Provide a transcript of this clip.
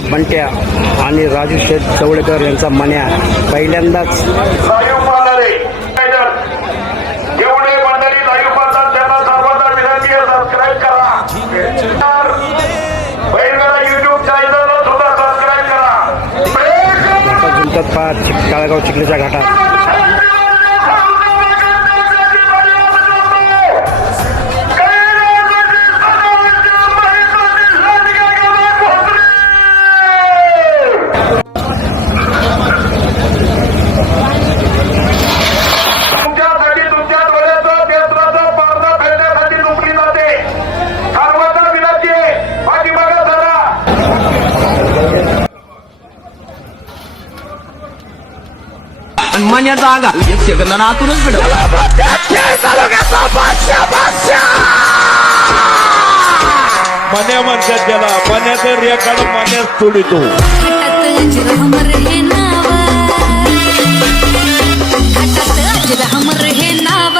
बंट्या आणि राजू शेठ चवळेकर यांचा मन्या पहिल्यांदाच लाईव्ह पाहणारे जेवढे मंडळी लाईव्ह पाहतात त्यांना सर्वांना विनंती आहे, सबस्क्राईब करा. बैलगाडा युट्यूब चॅनलला सुद्धा सबस्क्राईब करा. झुलतात पहा काळगाव चिखलीच्या घाटात. मन्या जागा एक सेकंदानं आतूनच मिळवला. मन्या म्हणतात त्याला, मन्याचं रेकॉर्ड मन्याच तोडीतो. हमर हे नाव